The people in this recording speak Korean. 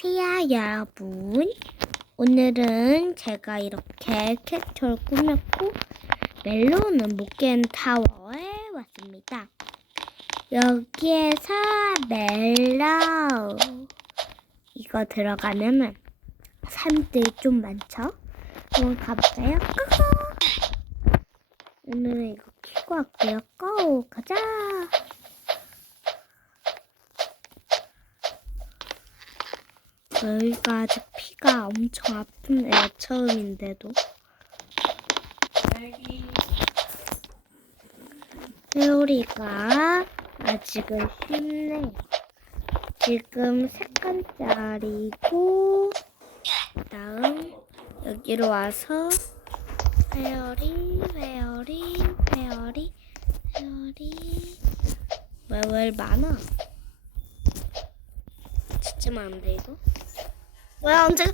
안녕하세요, 여러분. 오늘은 제가 이렇게 캐릭터를 꾸몄고 멜론은 못깬 타워에 왔습니다. 여기에서 멜론 이거 들어가면은 사람들이 좀 많죠? 한번 가볼까요? 오늘은 이거 키고 왔고요. 고! 가자! 저희가 아직 피가 엄청 아픈데요. 처음인데도. 세오리가 아직은 쉽네요. 지금 색깔짜리고 다음 여기로 와서 회오리 회오리 회오리 회오리 왜 왜 많아? 진짜 많은데 이거? 我要这个。